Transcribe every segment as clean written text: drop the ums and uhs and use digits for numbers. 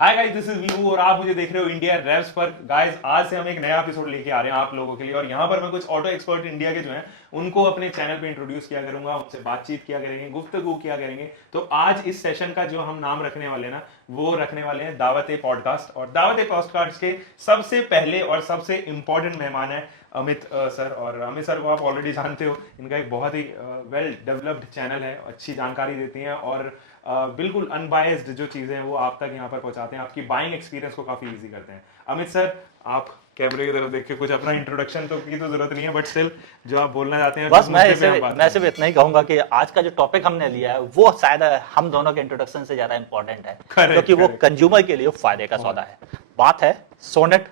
Hi guys, this is वीवू और आप मुझे देख रहे हो इंडिया रैप्स पर। गाइस, आज से हम एक नया एपिसोड लेके आ रहे हैं आप लोगों के लिए और यहाँ पर मैं कुछ ऑटो एक्सपर्ट इंडिया के जो हैं उनको अपने चैनल पे इंट्रोड्यूस किया करूंगा, उनसे बातचीत किया करेंगे, गुफ्तगू किया करेंगे। तो आज इस सेशन का जो हम नाम रखने वाले हैं ना, वो रखने वाले हैं दावत ए पॉडकास्ट। और दावत ए पॉडकास्ट के सबसे पहले और सबसे इंपॉर्टेंट मेहमान है अमित सर। और अमित सर को आप ऑलरेडी जानते हो, इनका एक बहुत ही वेल डेवलप्ड चैनल है, अच्छी जानकारी देती हैं और बिल्कुल अनबायस्ड जो चीजें हैं वो आप तक यहाँ पर पहुंचाते हैं, आपकी बाइंग एक्सपीरियंस को काफी इजी करते हैं। अमित सर, आप कैमरे की तरफ देख के कुछ अपना इंट्रोडक्शन तो की तो जरूरत नहीं है, बट स्टिल जो आप बोलना चाहते हैं। बस मैं सिर्फ इतना ही कहूंगा कि आज का जो टॉपिक हमने लिया है वो शायद हम दोनों के इंट्रोडक्शन से ज्यादा इंपॉर्टेंट है, क्योंकि वो कंज्यूमर के लिए फायदे का सौदा है। बात है सोनेट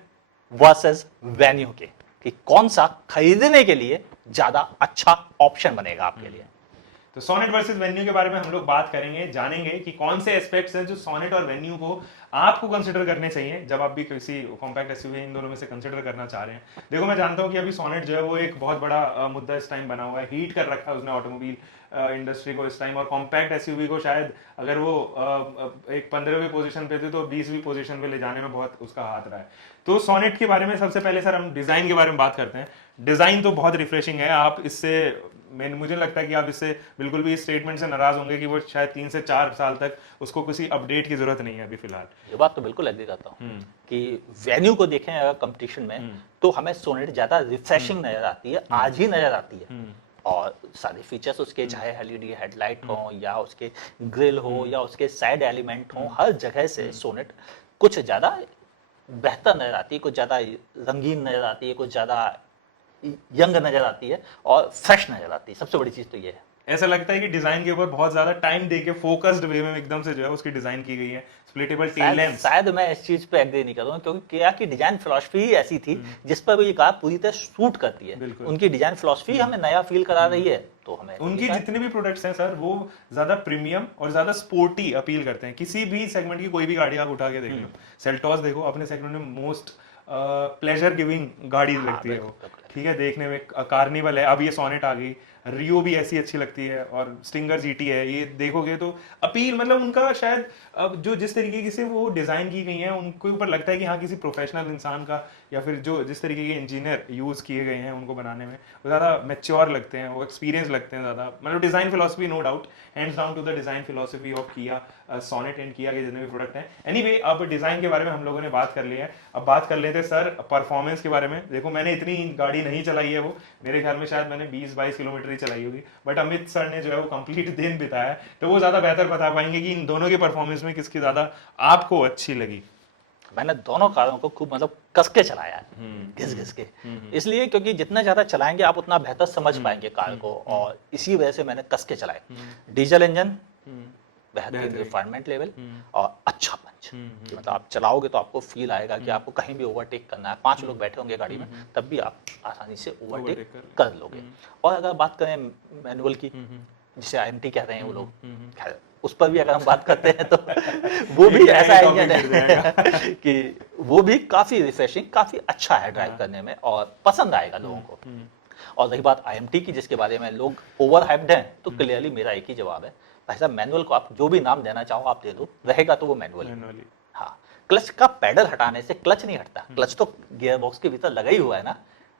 वर्सेस वेन्यू की, कि कौन सा खरीदने के लिए ज्यादा अच्छा ऑप्शन बनेगा आपके लिए। तो सोनेट वर्सेस वेन्यू के बारे में हम लोग बात करेंगे, जानेंगे कि कौन से एस्पेक्ट्स हैं जो सोनेट और वेन्यू को आपको कंसिडर करने चाहिए जब आप भी किसी कॉम्पैक्ट एसयूवी इन दोनों में से कंसिडर करना चाह रहे हैं। देखो, मैं जानता हूं कि अभी सोनेट जो है वो एक बहुत बड़ा मुद्दा इस टाइम बना हुआ है, हीट कर रखा है उसने ऑटोमोबाइल इंडस्ट्री को इस टाइम। और कॉम्पैक्ट एसयूवी को शायद अगर वो एक 15वीं पोजीशन पे थे तो 20वीं पोजीशन पे ले जाने में बहुत उसका हाथ रहा है। तो सोनेट के बारे में सबसे पहले सर हम डिजाइन के बारे में बात करते हैं। डिजाइन तो बहुत रिफ्रेशिंग है, आप इससे मुझे लगता है कि आप इससे बिल्कुल भी इस स्टेटमेंट से नाराज होंगे कि वो शायद 3 से 4 साल तक उसको किसी अपडेट की जरूरत नहीं है अभी फिलहाल। ये बात तो बिल्कुल एग्री करता हूँ कि वेन्यू को देखें अगर कंपटीशन में तो हमें सोनेट ज्यादा रिफ्रेशिंग नजर आती है, आज ही नजर आती है। और सारे फीचर्स उसके, चाहे एलईडी हेडलाइट हो या उसके ग्रिल हो या उसके साइड एलिमेंट हो, हर जगह से सोनेट कुछ ज्यादा बेहतर नजर आती है, कुछ ज्यादा रंगीन नजर आती है, कुछ ज्यादा यंग नजर आती है और फ्रेश नजर आती है। सबसे बड़ी चीज तो ये है। ऐसा लगता है कि डिजाइन के ऊपर बहुत ज्यादा टाइम देके फोकस्ड वे में एकदम से जो है उसकी डिजाइन की गई है। स्प्लिटेबल टेल लैंप्स, शायद मैं इस चीज पे एग्री नहीं करूंगा, क्योंकि क्या की डिजाइन फिलॉसफी ही ऐसी थी जिस पर ये कार पूरी तरह शूट करती है। उनकी डिजाइन फिलॉसफी हमें नया फील करा रही है, तो हमें उनकी जितने भी प्रोडक्ट्स हैं सर वो ज्यादा प्रीमियम और ज्यादा स्पोर्टी अपील करते हैं। किसी भी सेगमेंट की कोई भी गाड़ी आप उठा के देख लो, सेल्टॉस देखो, अपने सेगमेंट में मोस्ट प्लेजर गिविंग गाड़ी लगती है वो, ठीक है, देखने में। कार्निवल है, अब ये सोनेट आ गई, रियो भी ऐसी अच्छी लगती है, और स्टिंगर जीटी है। ये देखोगे तो अपील, मतलब उनका शायद जो जिस तरीके से वो डिजाइन की गई है उनके ऊपर लगता है कि हाँ किसी प्रोफेशनल इंसान का, या फिर जो जिस तरीके के इंजीनियर यूज किए गए हैं उनको बनाने में, वो ज्यादा मैच्योर लगते हैं, वो एक्सपीरियंस लगते हैं ज्यादा। मतलब design philosophy no doubt, hands down to the design philosophy of Kia Sonet and Kia के जितने भी प्रोडक्ट हैं। एनीवे, अब डिजाइन के बारे में हम लोगों ने बात कर ली है, अब बात कर लेते हैं सर परफॉर्मेंस के बारे में। देखो, मैंने इतनी गाड़ी नहीं चलाई है, वो मेरे ख्याल में शायद मैंने 20-22 किलोमीटर ही चलाई होगी, बट अमित सर ने जो है वो कंप्लीट दिन बिताया है, तो वो ज्यादा बेहतर बता पाएंगे कि इन दोनों की परफॉर्मेंस में किसकी ज्यादा आपको अच्छी लगी। मैंने दोनों कारों को खूब मतलब कस के चलाया है, घिस घिस के, इसलिए क्योंकि जितना ज्यादा चलाएंगे आप उतना बेहतर समझ पाएंगे कार को, और इसी वजह से मैंने कस के चलाए। डीजल इंजन, बेहतरीन रिफाइनमेंट लेवल और अच्छा पंच। मतलब आप चलाओगे तो आपको फील आएगा कि आपको कहीं भी ओवरटेक करना है, 5 लोग बैठे होंगे गाड़ी में, तब भी आप आसानी से ओवरटेक कर लोगे। और अगर बात करें मैनुअल की, जिसे IMT कहते हैं वो लोग, उस पर भी अगर हम बात करते हैं तो वो भी ऐसा इंजन है कि वो भी काफी रिफ्रेशिंग, काफी अच्छा है ड्राइव करने में और पसंद आएगा लोगों को। और रही बात IMT की, जिसके बारे में लोग ओवर हाइप्ड हैं, तो क्लियरली मेरा एक ही जवाब है, भाई साहब मैनुअल को आप जो भी नाम देना चाहो आप दे दो, रहेगा तो वो मैनुअल। हाँ, क्लच का पैडल हटाने से क्लच नहीं हटता, क्लच तो गियर बॉक्स के भीतर लगा ही हुआ है ना,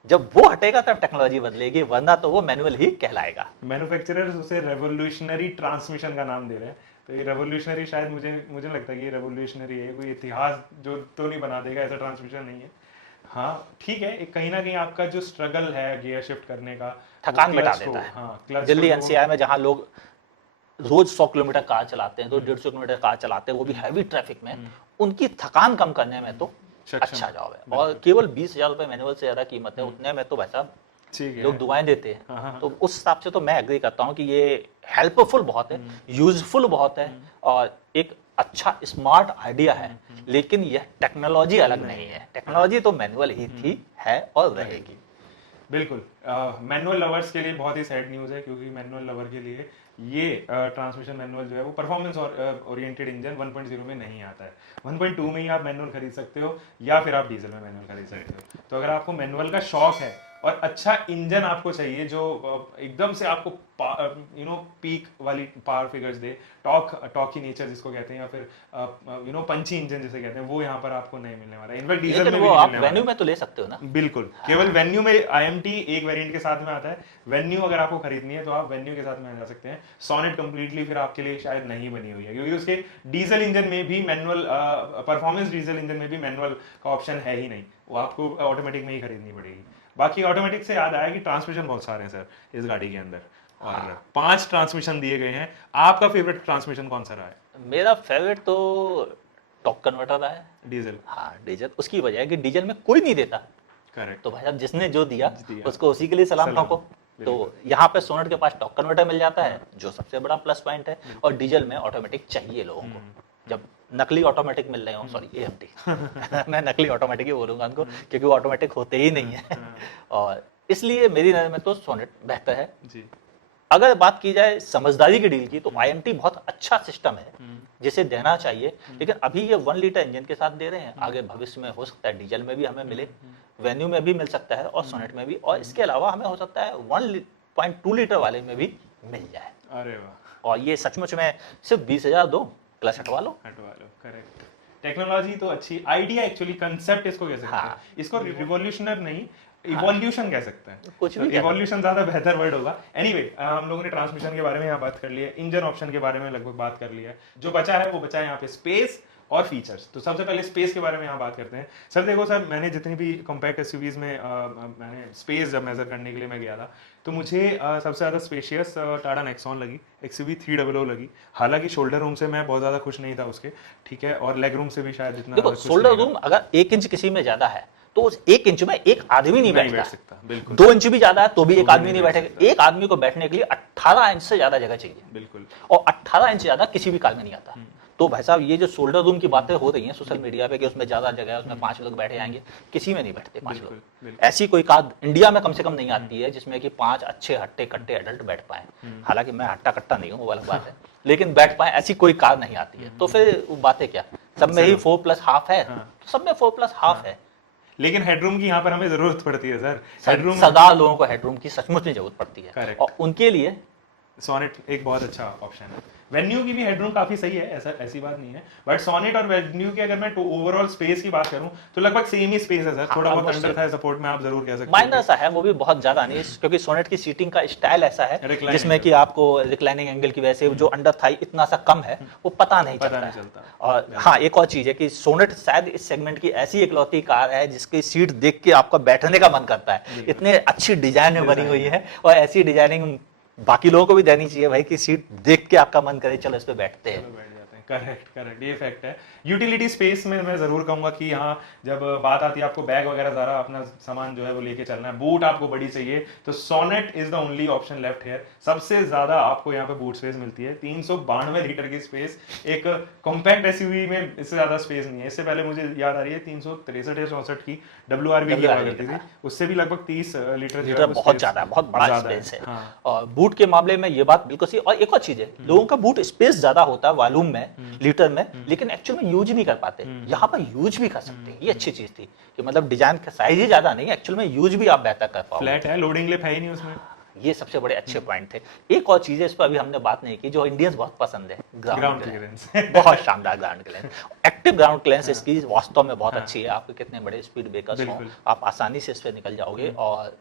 जब वो हटेगा तब टेक्नोलॉजी बदलेगी, वरना तो वो मैनुअल ही कहलाएगा। मैन्युफैक्चरर्स उसे रेवोल्यूशनरी ट्रांसमिशन का नाम दे रहे हैं, तो ये रेवोल्यूशनरी शायद मुझे लगता है कि ये रेवोल्यूशनरी है, कोई इतिहास जो तो नहीं बना देगा, ऐसा ट्रांसमिशन नहीं है। हाँ ठीक है, कहीं ना कहीं आपका जो स्ट्रगल है गियर शिफ्ट करने का, थकान मिटा देता है। हाँ, दिल्ली NCR में जहाँ लोग रोज 100 किलोमीटर कार चलाते हैं, तो 150 किलोमीटर कार चलाते हैं, वो भी हैवी ट्रैफिक में, उनकी थकान कम करने में तो अच्छा जॉब है। और केवल 20,000 रुपए मैनुअल से ज्यादा कीमत है, उतने में तो भाई साहब लोग दुआएं देते हैं। तो उस हिसाब से तो मैं एग्री करता हूँ कि ये हेल्पफुल बहुत है, यूजफुल बहुत है और एक अच्छा स्मार्ट आइडिया है। लेकिन यह टेक्नोलॉजी अलग नहीं है, टेक्नोलॉजी तो मैनुअल ही थी, है और रहेगी। बिल्कुल। मैनुअल लवर्स के लिए बहुत ही सैड न्यूज़ है, क्योंकि मैनुअल लवर के लिए ये ट्रांसमिशन मैनुअल जो है वो परफॉर्मेंस ओरिएंटेड इंजन 1.0 में नहीं आता है। 1.2 में ही आप मैनुअल खरीद सकते हो या फिर आप डीजल में मैनुअल खरीद सकते हो। तो अगर आपको मैनुअल का शौक है और अच्छा इंजन आपको चाहिए जो एकदम से आपको पीक वाली पावर फिगर्स दे, टॉकी नेचर जिसको कहते हैं, या फिर पंची इंजन जिसे कहते हैं, वो यहाँ पर आपको नहीं मिलने वाला है। इनफैक्ट डीजल में भी वो आप मिलने वाला वेन्यू है। में तो ले सकते हो ना। बिल्कुल, केवल वेन्यू में IMT एक वेरिएंट के साथ में आता है। वेन्यू अगर आपको खरीदनी है तो आप वेन्यू के साथ में जा सकते हैं। सोनेट कंप्लीटली फिर आपके लिए शायद नहीं बनी हुई है, क्योंकि उसके डीजल इंजन में भी मैनुअल परफॉर्मेंस डीजल इंजन में भी मैनुअल का ऑप्शन है ही नहीं, वो आपको ऑटोमेटिक में ही खरीदनी पड़ेगी। बाकी ऑटोमेटिक से याद आया कि ट्रांसमिशन बहुत सारे हैं सर इस गाड़ी के अंदर, और 5 ट्रांसमिशन दिए गए हैं। आपका फेवरेट ट्रांसमिशन कौन सा रहा है? मेरा फेवरेट तो टॉर्क कन्वर्टर रहा है, डीजल। हाँ डीजल। उसकी वजह है कि डीजल में कोई नहीं देता, करेक्ट। तो भाई साहब जिसने जो दिया दिया। उसको उसी के लिए सलाम सलाम। ठोको। तो यहाँ पे सोनेट के पास टॉर्क कन्वर्टर मिल जाता है, जो सबसे बड़ा प्लस पॉइंट है। और डीजल में ऑटोमेटिक चाहिए लोगों को, जब नकली ऑटोमेटिक मिल रहे हो, सॉरी AMT मैं नकली ऑटोमेटिक ही बोलूंगा उनको, क्योंकि वो ऑटोमेटिक होते ही नहीं है। और इसलिए मेरी नज़र में तो सोनेट बेहतर है जी। अगर बात की जाए समझदारी की डील की, तो IMT बहुत अच्छा सिस्टम है जिसे देना चाहिए। लेकिन अभी ये 1 लीटर इंजन के साथ दे रहे हैं, आगे भविष्य में हो सकता है डीजल में भी हमें मिले, वेन्यू में भी मिल सकता है और सोनेट में भी, और इसके अलावा हमें हो सकता है 1.2 लीटर वाले में भी मिल जाए। अरे वाह। और ये सचमुच में सिर्फ 20,000 दो, क्लच हटवा लो। करेक्ट। टेक्नोलॉजी तो अच्छी, आइडिया एक्चुअली कंसेप्ट इसको कह सकते हैं। हाँ। इसको रिवॉल्यूशनर नहीं, इवोल्यूशन कह सकते हैं। कुछ भी इवोल्यूशन ज्यादा बेहतर वर्ड होगा। एनीवे, हम लोगों ने ट्रांसमिशन के बारे में यहाँ बात कर लिया, इंजन ऑप्शन के बारे में लगभग बात कर लिया है। जो बचा है वो बचा है यहाँ पे स्पेस और फीचर्स। तो सबसे पहले स्पेस के बारे में यहाँ बात करते हैं। सर देखो सर, मैंने जितनी भी कॉम्पैक्ट एसयूवीज में मैंने स्पेस जब मेजर करने के लिए मैं गया था, तो मुझे सबसे ज़्यादा स्पेशियस टाटा नेक्सॉन लगी, XUV 300 लगी। हालांकि शोल्डर रूम से मैं बहुत ज़्यादा खुश नहीं था उसके, ठीक है, और लेग रूम से भी शायद इतना देखो, शोल्डर रूम अगर 1 इंच किसी में ज्यादा है तो उस 1 इंच में एक आदमी नहीं बैठ सकता। बिल्कुल। 2 इंच भी ज्यादा है तो भी एक आदमी नहीं बैठेगा। एक आदमी को बैठने के लिए 18 इंच से ज्यादा जगह चाहिए। बिल्कुल। और 18 इंच ज्यादा किसी भी कार में नहीं आता। तो भाई साहब, ये जो शोल्डर रूम की बातें हो रही हैं सोशल मीडिया पे कि उसमें ज्यादा जगह है, उसमें 5 लोग बैठे जाएंगे, किसी में नहीं बैठते 5 लोग। ऐसी कोई कार इंडिया में कम से कम नहीं आती है जिसमें कि 5 अच्छे हट्टे कट्टे एडल्ट बैठ पाए। हालांकि मैं हट्टा कट्टा नहीं हूँ, वो अलग बात है, लेकिन बैठ पाए ऐसी कोई कार नहीं आती है। तो फिर वो बातें क्या, सब में ही 4+1/2 है, तो सब में 4+1/2 है। लेकिन हेडरूम की यहाँ पर हमें जरूरत पड़ती है सर। हेडरूम सदा लोगों को हेडरूम की सचमुच में जरूरत पड़ती है। Correct. और उनके लिए सोनेट एक बहुत अच्छा ऑप्शन है। वेन्यू की भी हेडरूम काफी सही है, ऐसी बात नहीं है, बट सोनेट और वेन्यू की अगर मैं ओवरऑल स्पेस की बात करूं तो लगभग सेम ही स्पेस है सर। थोड़ा बहुत अंडर था सपोर्ट में, आप जरूर कह सकते हैं। माइनर सा है, वो भी बहुत ज्यादा नहीं, क्योंकि सोनेट की सीटिंग का स्टाइल ऐसा है जिसमें कि आपको रिक्लाइनिंग एंगल की वजह से जो अंडर थाई इतना सा कम है वो पता नहीं चलता। और हाँ, एक और चीज है कि सोनेट शायद इस सेगमेंट की ऐसी इकलौती कार है जिसकी सीट देख के आपका बैठने का मन करता है। इतने अच्छी डिजाइन में बनी हुई है, और ऐसी डिजाइनिंग बाकी लोगों को भी देनी चाहिए भाई, कि सीट देख के आपका मन करे चलो इस पे बैठते हैं। करेक्ट, ये फैक्ट है। यूटिलिटी स्पेस में मैं जरूर कहूंगा कि यहाँ जब बात आती है आपको बैग वगैरह सारा अपना सामान जो है वो लेके चलना है, बूट आपको बड़ी चाहिए, तो Sonet is the only option left here. सबसे ज्यादा आपको यहाँ पे बूट स्पेस मिलती है, 392 लीटर की स्पेस। एक कॉम्पैक्ट एसयूवी में इससे ज्यादा स्पेस नहीं है। इससे पहले मुझे याद आ रही है 363 या 64 की WRV की हुआ करती थी, उससे भी लगभग 30 लीटर बहुत ज्यादा, बहुत बड़ा स्पेस है। और बूट के मामले में ये बात बिल्कुल सही। और एक और चीज है, लोगों का बूट स्पेस ज्यादा होता है वॉल्यूम में, लीटर में, लेकिन एक्चुअल में यूज नहीं कर पाते। यहाँ पर यूज भी कर सकते हैं, ये अच्छी चीज थी कि मतलब डिजाइन का साइज ही ज्यादा नहीं, एक्चुअल में यूज भी आप बेहतर कर पाओगे। फ्लैट है, लोडिंग लिप है ही नहीं उसमें। ये सबसे बड़े अच्छे पॉइंट थे। एक और चीज है, इस पर अभी हमने बात नहीं की, जो इंडियंस बहुत पसंद है, ग्राउंड क्लियरेंस। बहुत शानदार ground clearance, active ground clearance इसकी वास्तव में बहुत अच्छी है। आपके कितने बड़े स्पीड ब्रेकर्स हों, आप आसानी से इस पे निकल जाओगे, और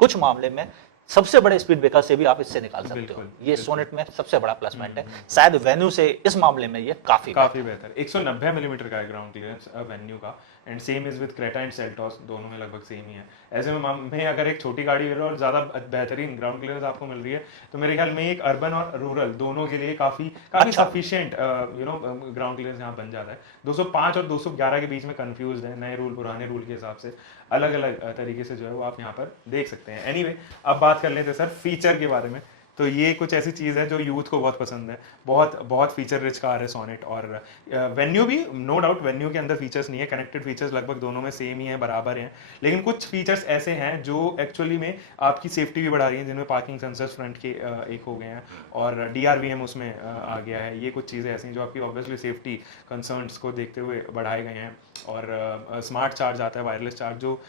कुछ मामले में सबसे बड़े स्पीड ब्रेकर से भी आप इससे निकाल सकते हो। ये सोनेट में सबसे बड़ा प्लस पॉइंट है। शायद वेन्यू से इस मामले में ये काफी बेहतर। 190 मिलीमीटर का है ग्राउंड क्लियरेंस वेन्यू का, and same is with Creta and Seltos, दोनों में लगभग सेम ही है। ऐसे में अगर एक छोटी गाड़ी और ज्यादा बेहतरीन ग्राउंड क्लियरेंस आपको मिल रही है, तो मेरे ख्याल में एक अर्बन और रूरल दोनों के लिए काफी सफिशिएंट ग्राउंड क्लियरेंस यहाँ बन जाता है। 205 और 211 के बीच में कंफ्यूज है, नए रूल पुराने रूल के हिसाब से अलग अलग तरीके से जो है वो आप यहाँ पर देख सकते हैं। एनीवे, अब बात कर लेते हैं सर फीचर के बारे में तो ये कुछ ऐसी चीज़ है जो यूथ को बहुत पसंद है। बहुत बहुत फीचर रिच कार है सोनेट। और वेन्यू भी नो डाउट, वेन्यू के अंदर फीचर्स नहीं है, कनेक्टेड फीचर्स लगभग दोनों में सेम ही है, बराबर हैं, लेकिन कुछ फीचर्स ऐसे हैं जो एक्चुअली में आपकी सेफ्टी भी बढ़ा रही हैं, जिनमें पार्किंग सेंसर्स फ्रंट के एक हो गए हैं और DRVM उसमें आ गया है। ये कुछ चीज़ें ऐसी हैं जो आपकी ऑब्वियसली सेफ्टी कंसर्न्स को देखते हुए बढ़ाए गए हैं। और स्मार्ट चार्ज आता है, वायरलेस चार्ज, जो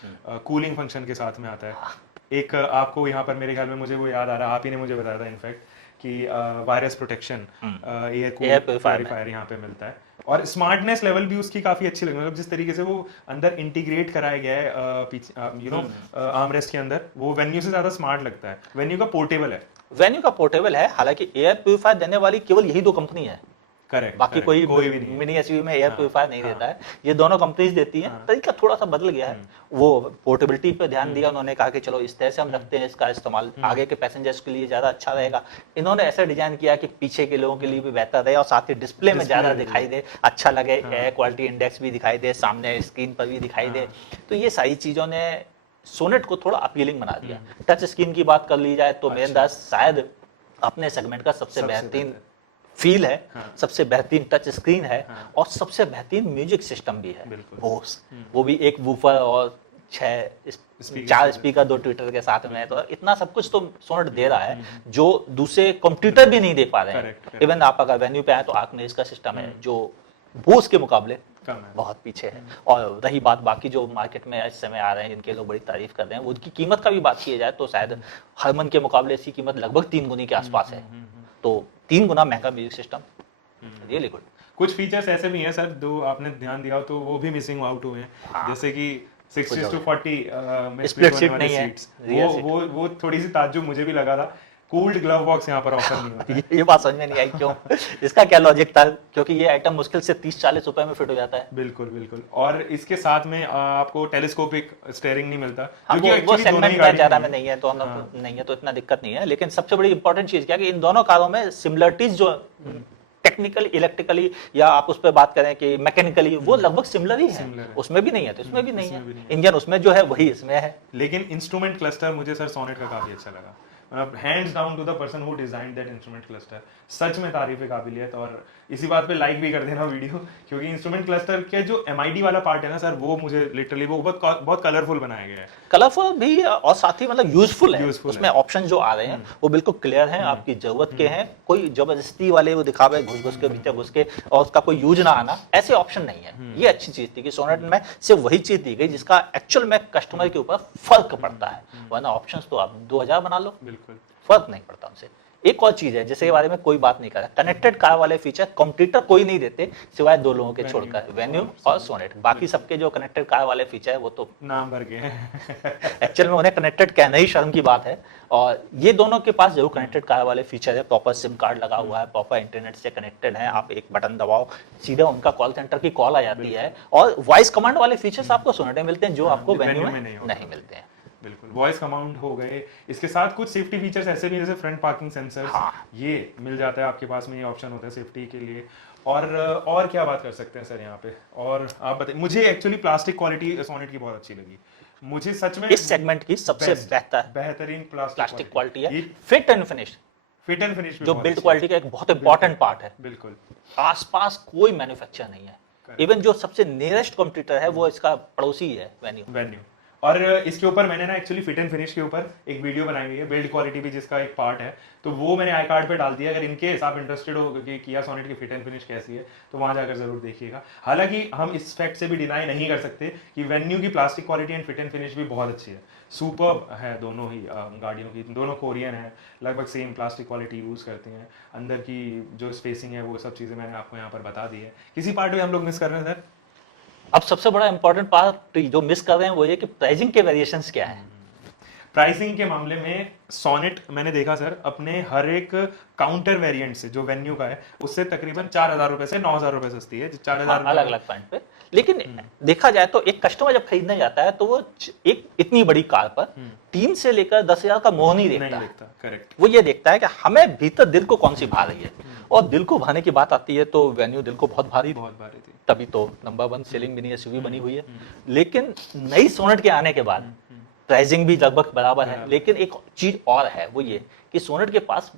कूलिंग फंक्शन के साथ में आता है। एक आपको यहाँ पर मेरे ख्याल में मुझे वो याद आ रहा है, आप ही ने मुझे बताया था इनफैक्ट, कि वायरस प्रोटेक्शन एयर प्योरीफायर यहाँ पे मिलता है। और स्मार्टनेस लेवल भी उसकी काफ़ी अच्छी लगी, मतलब जिस तरीके से वो अंदर इंटीग्रेट कराया गया है यू नो आर्मरेस्ट के अंदर, वो वेन्यू से ज़्यादा स्मार्ट लगता है। वेन्यू का पोर्टेबल है, वेन्यू का पोर्टेबल है, हालांकि एयर प्योरीफायर देने वाली केवल यही दो कंपनी है, करेक्ट, बाकी कोई भी नहीं। मिनी एसयूवी में एयर प्योरीफायर नहीं देता है। ये दोनों कंपनीज देती हैं। तरीका थोड़ा सा बदल गया है, वो पोर्टेबिलिटी पे ध्यान दिया, उन्होंने कहा कि चलो इस तरह से हम रखते हैं, इसका इस्तेमाल आगे के पैसेंजर्स के लिए ज्यादा अच्छा रहेगा। इन्होंने ऐसा डिजाइन किया कि पीछे के लोगों के लिए भी बेहतर रहे और साथ ही डिस्प्ले में ज्यादा दिखाई दे, अच्छा लगे, एयर क्वालिटी इंडेक्स भी दिखाई दे, सामने स्क्रीन पर भी दिखाई दे। तो ये सारी चीजों ने सोनेट को थोड़ा अपीलिंग बना दिया। टच स्क्रीन की बात कर ली जाए तो मेरे अंदाज शायद अपने सेगमेंट का सबसे बेहतरीन फील है, सबसे बेहतरीन टच स्क्रीन है, और सबसे बेहतरीन म्यूजिक सिस्टम भी है। बोस, वो भी एक वूफर और 4 स्पीकर 2 ट्विटर के साथ में, तो इतना सब कुछ तो सोनेट दे रहा है जो दूसरे कंप्यूटर भी नहीं दे पा रहे हैं। इवन आप अगर वेन्यू पे आए तो आर्कनेस का सिस्टम है जो बोस के मुकाबले बहुत पीछे है। और रही बात बाकी जो मार्केट में इस समय आ रहे हैं, जिनके लोग बड़ी तारीफ कर रहे हैं, उनकी कीमत का भी बात की जाए तो शायद हरमन के मुकाबले इसकी कीमत लगभग 3 गुनी के आसपास है। तो 3 गुना महंगा म्यूजिक सिस्टम, रियली गुड। कुछ फीचर्स ऐसे भी हैं सर, जो आपने ध्यान दिया हो तो वो भी मिसिंग आउट हुए हैं, जैसे कि 60:40 में स्प्लिट सीट नहीं है, वो थोड़ी सी ताज्जुब मुझे भी लगा था। कूल्ड ग्लव बॉक्स यहाँ पर ऑफर नहीं होता है। ये बात समझ में नहीं आई क्यों, इसका क्या लॉजिक था, क्योंकि ये आइटम मुश्किल से 30-40 रुपए में फिट हो जाता है। बिल्कुल बिल्कुल। और इसके साथ में आपको टेलीस्कोपिक स्टीयरिंग नहीं मिलता, वो सेगमेंट में ज्यादा में नहीं है तो नहीं है, तो इतना दिक्कत नहीं है। लेकिन सबसे बड़ी इंपॉर्टेंट चीज क्या है कि इन दोनों कारों में सिमिलरिटीज जो टेक्निकली, इलेक्ट्रिकली, या आप उस पर बात करें कि मैकेनिकली, वो लगभग सिमिलर ही है। उसमें भी नहीं है तो इसमें भी नहीं है। इंजन उसमें जो है वही इसमें है। लेकिन इंस्ट्रूमेंट क्लस्टर मुझे सर सोनेट का काफी अच्छा लगा, मतलब hands down to the person who designed that instrument cluster, सच में तारीफ काबिलियत। और इसी बात पे लाइक भी कर देना वीडियो, क्योंकि इंस्ट्रूमेंट क्लस्टर के जो MID वाला पार्ट है ना सर, वो मुझे लिटरली वो बहुत कलरफुल बनाया गया है। कलरफुल भी और साथ ही मतलब यूजफुल है। उसमें ऑप्शन जो आ रहे हैं वो बिल्कुल क्लियर हैं, आपकी जरूरत के हैं। कोई जबरदस्ती वाले वो दिखावे घुस के भीतर घुस के और उसका कोई यूज ना आना, ऐसे ऑप्शन नहीं है। ये अच्छी चीज थी कि सोनेट में सिर्फ वही चीज दी गई जिसका एक्चुअल में कस्टमर के ऊपर फर्क पड़ता है, वरना ऑप्शंस तो आप 2000 बना लो, बिल्कुल फर्क नहीं पड़ता उनसे। एक और चीज है जिसके बारे में कोई बात नहीं कर रहा, कनेक्टेड कार वाले फीचर कंप्यूटर कोई नहीं देते सिवाय 2 लोगों के छोड़कर, वेन्यू और सोनेट। बाकी सबके जो कनेक्टेड कार वाले फीचर है वो तो नाम भर के हैं। एक्चुअल में उन्हें कनेक्टेड कहना ही शर्म की बात है। और ये दोनों के पास जरूर कनेक्टेड कार वाले फीचर है, प्रॉपर सिम कार्ड लगा हुआ है, प्रॉपर इंटरनेट से कनेक्टेड है, आप एक बटन दबाओ सीधा उनका कॉल सेंटर की कॉल आ जाती है। और वॉइस कमांड वाले फीचर्स आपको सोनेट में मिलते हैं जो आपको वेन्यू में नहीं मिलते हैं। बिल्कुल, वॉइस कमांड हो गए, इसके साथ कुछ सेफ्टी फीचर्स ऐसे भी जैसे फ्रंट पार्किंग सेंसर्स, ये मिल जाता है आपके पास में, ये ऑप्शन होता है सेफ्टी के लिए। और क्या बात कर सकते हैं सर यहाँ पे, और आप बताइए। मुझे एक्चुअली प्लास्टिक क्वालिटी सोनेट की बहुत अच्छी लगी, मुझे सच में इस सेगमेंट की सबसे बेहतरीन प्लास्टिक क्वालिटी है। फिट एंड फिनिश जो बिल्ड क्वालिटी का एक बहुत इंपॉर्टेंट पार्ट है। बिल्कुल, आसपास कोई मैन्युफैक्चर नहीं है, इवन जो सबसे नियरेस्ट कंप्यूटर है वो इसका पड़ोसी है, वेन्यू। और इसके ऊपर मैंने ना एक्चुअली फिट एंड फिनिश के ऊपर एक वीडियो बनाई हुई है, बिल्ड क्वालिटी भी जिसका एक पार्ट है, तो वो मैंने आई कार्ड पे डाल दिया। अगर इनकेस आप इंटरेस्टेड हो कि किया सोनेट की फिट एंड फिनिश कैसी है तो वहां जाकर जरूर देखिएगा। हालांकि हम इस फैक्ट से भी डिनाई नहीं कर सकते कि वेन्यू की plastic quality and fit and finish भी बहुत अच्छी है, सुपर्ब है दोनों ही गाड़ियों की। दोनों कोरियन है, लगभग सेम प्लास्टिक क्वालिटी यूज करती हैं, अंदर की जो स्पेसिंग है वो सब चीजें मैंने आपको यहाँ पर बता दी है। किसी पार्ट में हम लोग मिस कर रहे हैं सर? अब सबसे बड़ा इंपॉर्टेंट पार्ट जो मिस कर रहे हैं वो ये कि प्राइसिंग के वेरिएशंस क्या है। प्राइसिंग के मामले में सोनेट मैंने देखा सर अपने हर एक काउंटर वेरिएंट से, जो वेन्यू का है उससे तकरीबन 4000 रुपए से 9000 रुपए सस्ती है, 4000 अलग अलग पॉइंट पे। लेकिन देखा जाए तो एक कस्टमर जब खरीदने जाता है तो वो एक इतनी बड़ी कार पर 3 से लेकर 10,000 का मोह नहीं देखता। करेक्ट, वो ये देखता है कि हमें भीतर दिल को कौन सी भा रही है, और दिल को भाने की बात आती है तो वेन्यू दिल को बहुत भारी थी, तभी तो नंबर 1 सेलिंग मिनी एसयूवी बनी हुई है। लेकिन नई सोनेट के आने के बाद प्राइसिंग भी लगभग बराबर है, लेकिन एक चीज और है, वो ये कि सोनेट के पास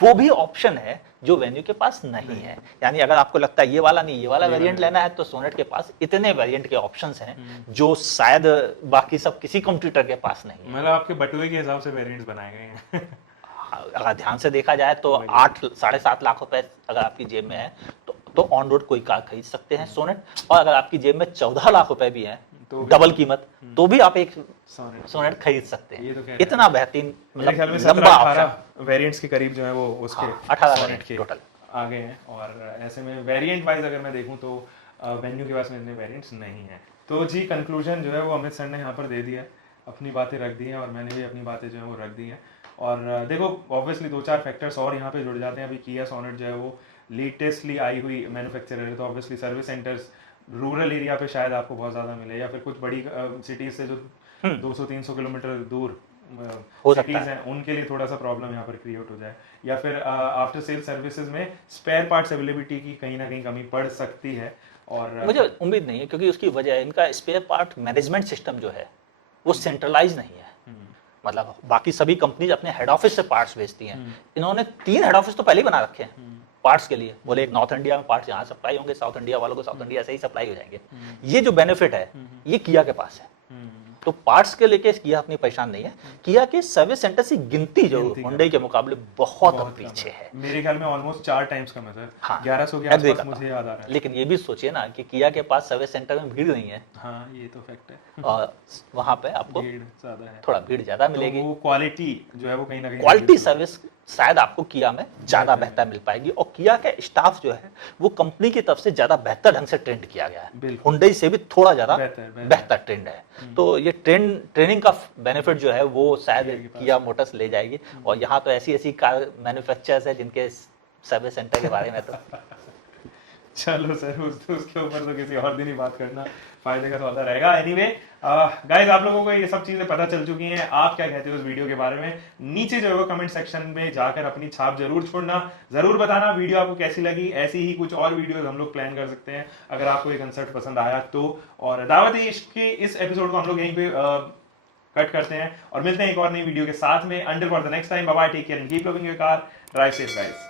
वो भी ऑप्शन है जो वेन्यू के पास नहीं है। यानी अगर आपको लगता है ये वाला नहीं, ये वाला वेरिएंट लेना है, तो सोनेट के पास इतने वेरिएंट के ऑप्शंस हैं जो शायद बाकी सब किसी कंप्यूटर के पास नहीं है। मतलब आपके बटुए के हिसाब से वेरिएंट्स बनाए गए हैं। अगर ध्यान से देखा जाए तो 8-7.5 लाख रुपए अगर आपकी जेब में है तो ऑन रोड कोई कार खरीद सकते हैं सोनेट, और अगर आपकी जेब में 14 लाख रुपए भी है तो डबल कीमत, तो भी आप एक सोनेट सोनेट खरीद सकते ये तो हैं। कह रहे इतना बेहतरीन, मेरे ख्याल में लंबा ऑप्शन, 17-18 वेरिएंट्स के करीब जो है वो उसके 18 सोनेट वेरिएंट के टोटल आ गए हैं। और ऐसे में वेरिएंट वाइज अगर मैं देखूं तो वेन्यू के पास में इतने वेरिएंट्स नहीं है। तो जी कंक्लूजन जो है वो अमित सर ने यहाँ पर दे दिया है, अपनी बातें रख दी हैं और मैंने भी अपनी बातें जो है वो रख दी हैं। और देखो ऑब्वियसली 2-4 फैक्टर्स और यहाँ पे जुड़ जाते हैं। अभी किया सोनेट जो है वो लेटेस्टली आई हुई मैन्युफैक्चरर है, तो obviously service centres rural area पे शायद आपको बहुत ज़्यादा मिले, या फिर कुछ बड़ी सिटीज़ से जो 200-300 किलोमीटर दूर हो सकता सिटीज़ हैं उनके लिए थोड़ा सा प्रॉब्लम यहाँ पर क्रिएट हो जाए, या फिर आफ्टर सेल सर्विसेज में स्पेयर पार्ट्स अवेलेबिलिटी की कहीं ना कहीं कमी पड़ सकती है। और मुझे उम्मीद नहीं है, क्योंकि उसकी वजह है इनका स्पेयर पार्ट मैनेजमेंट सिस्टम जो है वो सेंट्रलाइज नहीं है। मतलब बाकी सभी कंपनीज अपने हेड ऑफिस से पार्ट्स भेजती हैं, इन्होंने 3 हेड ऑफिस तो पहले ही बना रखे हैं पार्ट्स के लिए। बोले एक नॉर्थ इंडिया में पार्ट्स यहाँ सप्लाई होंगे, साउथ इंडिया वालों को साउथ इंडिया से ही सप्लाई हो जाएंगे। ये जो बेनिफिट है ये किया के पास है, तो पार्ट्स के लेके किया अपनी पहचान नहीं है। किया के सर्विस सेंटर की गिनती जो हुंडई के मुकाबले बहुत पीछे है, मेरे ख्याल में ऑलमोस्ट 4 टाइम्स कम है सर। हाँ, 1100 के agree आसपास करता मुझे याद आ रहा है। लेकिन ये भी सोचिए ना कि किया के पास सर्विस सेंटर में भीड़ नहीं है, हाँ ये तो फैक्ट है, और वहां पे आपको भीड़ ज्यादा है, थोड़ा भीड़ ज्यादा तो मिलेगी। वो क्वालिटी जो है वो कहीं ना कहीं क्वालिटी सर्विस शायद आपको किया में ज्यादा बेहतर मिल पाएगी, और किया का स्टाफ जो है वो कंपनी की तरफ से ज्यादा बेहतर ढंग से ट्रेंड किया गया है। बिल्कुल। हुंडई से भी थोड़ा ज्यादा बेहतर बेहतर ट्रेंड है। तो ये ट्रेनिंग का बेनिफिट जो है वो शायद किया मोटर्स ले जाएगी। और यहाँ तो ऐसी ऐसी कार मैन्युफैक्चरर्स है जिनके सर्विस सेंटर के बारे में तो चलो सर उसके ऊपर तो किसी और दिन ही बात करना फायदे का सौदा रहेगा। एनीवे गाइस, आप लोगों को ये सब चीजें पता चल चुकी हैं, आप क्या कहते हो इस वीडियो के बारे में? नीचे जो है वो कमेंट सेक्शन में जाकर अपनी छाप जरूर छोड़ना, जरूर बताना वीडियो आपको कैसी लगी। ऐसी ही कुछ और वीडियोस हम लोग प्लान कर सकते हैं अगर आपको ये कंसेप्ट पसंद आया तो। और दावत-ए-इश्क के इस एपिसोड को हम लोग यहीं पे कट करते हैं और मिलते हैं एक और नई वीडियो के साथ में। Until for the next time, bye bye, take care and keep loving your car, drive safe guys.